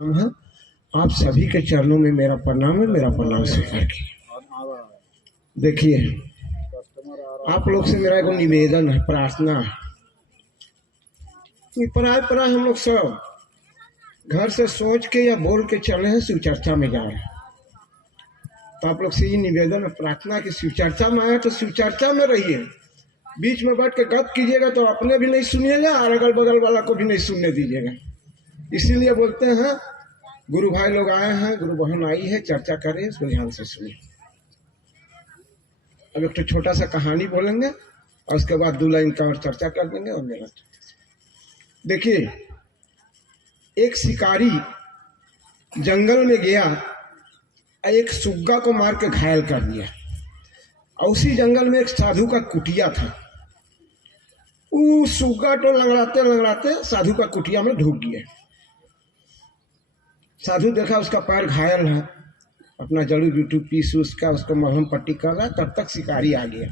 है। आप सभी के चरणों में मेरा प्रणाम है, मेरा प्रणाम स्वीकार कीजिए। देखिए, आप लोग से मेरा एक निवेदन है, प्रार्थना है कि प्राय हम लोग सब घर से सोच के या बोल के चले हैं, शिव चर्चा में जा रहे हैं। तो आप लोग से ये निवेदन है, प्रार्थना की शिव चर्चा में आए तो शिव चर्चा में रहिए। बीच में बैठ के गप कीजिएगा तो अपने भी नहीं सुनिएगा और अगल बगल वाला को भी नहीं सुनने दीजिएगा। इसीलिए बोलते हैं, गुरु भाई लोग आए हैं, गुरु बहन आई है, चर्चा करें, इसको ध्यान से सुनिए। अब एक तो छोटा सा कहानी बोलेंगे और उसके बाद 2 लाइन का और चर्चा कर देंगे। और मेरा देखिए, एक शिकारी जंगल में गया, एक सुग्गा को मार के घायल कर दिया। और उसी जंगल में एक साधु का कुटिया था। वो सुग्गा तो लंगड़ाते लंगड़ाते साधु का कुटिया में ढूक गया। साधु देखा उसका पैर घायल है, अपना जड़ी बूटी पीस उसका उसको मरहम पट्टी कर रहा। तब तक शिकारी आ गया।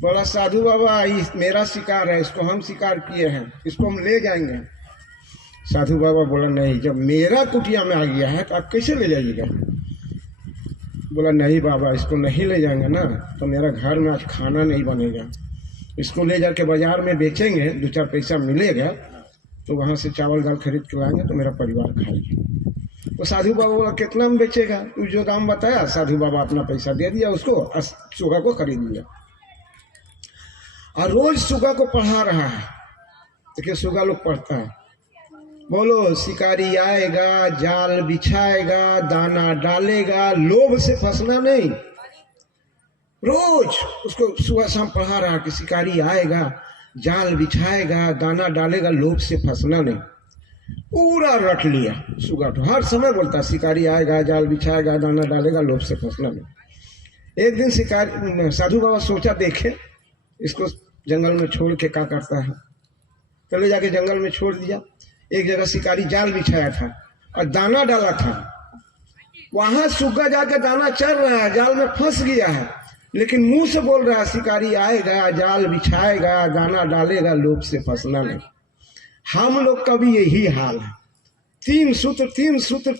बोला, साधु बाबा, मेरा शिकार है, इसको हम शिकार किए हैं, इसको हम ले जाएंगे। साधु बाबा बोला, नहीं, जब मेरा कुटिया में आ गया है तो आप कैसे ले जाइएगा। बोला, नहीं बाबा, इसको नहीं ले जाएंगे ना तो मेरा घर में आज खाना नहीं बनेगा। इसको ले जाके बाजार में बेचेंगे, 2-4 पैसा मिलेगा तो वहाँ से चावल दाल खरीद के लाएंगे तो मेरा परिवार खाएगा। तो साधु बाबा बोला, कितना में बेचेगा। तू जो दाम बताया, साधु बाबा अपना पैसा दे दिया उसको और सुगा को खरीद लिया। और रोज सुगा को पढ़ा रहा है। देखिए, सुगा लोग पढ़ता है, बोलो, शिकारी आएगा, जाल बिछाएगा, दाना डालेगा, लोभ से फंसना नहीं। रोज उसको सुबह शाम पढ़ा रहा कि शिकारी आएगा, जाल बिछाएगा, दाना डालेगा, लोभ से फंसना नहीं। पूरा रट लिया सुगा तो हर समय बोलता, शिकारी आएगा, जाल बिछाएगा, दाना डालेगा, लोभ से फंसना नहीं। एक दिन शिकारी साधु बाबा सोचा, देखे इसको जंगल में छोड़ के क्या करता है। तो ले जाके जंगल में छोड़ दिया। एक जगह शिकारी जाल बिछाया था और दाना डाला था। वहां सुग्गा जाके दाना चल रहा है, जाल में फंस गया है, लेकिन मुंह से बोल रहा है, शिकारी आएगा, जाल बिछाएगा, दाना डालेगा, लोभ से फंसना नहीं। हम लोग का भी यही हाल है। 3 सूत्र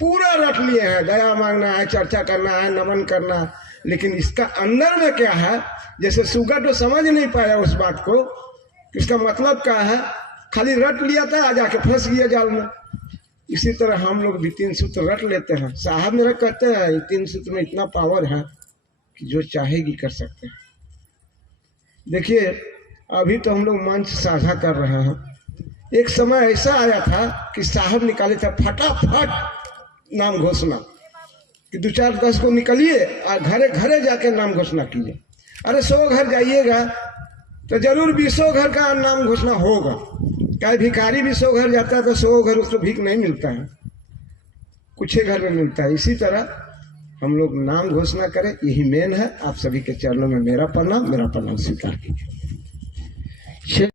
पूरा रख लिए हैं। दया मांगना है, चर्चा करना है, नमन करना है, लेकिन इसका अंदर में क्या है, जैसे सुग्गा तो समझ नहीं पाया उस बात को, इसका मतलब क्या है, खाली रट लिया था, आ जाके फंस गया जाल में। इसी तरह हम लोग भी 3 सूत्र रट लेते हैं। साहब मेरा कहते हैं, 3 सूत्र में इतना पावर है कि जो चाहेगी कर सकते हैं। देखिए, अभी तो हम लोग मंच साझा कर रहे हैं। एक समय ऐसा आया था कि साहब निकाले थे फटाफट नाम घोषणा कि 2-4-10 को निकलिए और घरे घरे जाके नाम घोषणा कीजिए। अरे 100 घर जाइएगा तो जरूर 20 घर का नाम घोषणा होगा। क्या भिखारी भी 100 घर जाता है तो 100 घर उसको भीख नहीं मिलता है, कुछ ही घर में मिलता है। इसी तरह हम लोग नाम घोषणा करें, यही मेन है। आप सभी के चरणों में मेरा प्रणाम स्वीकार कीजिए।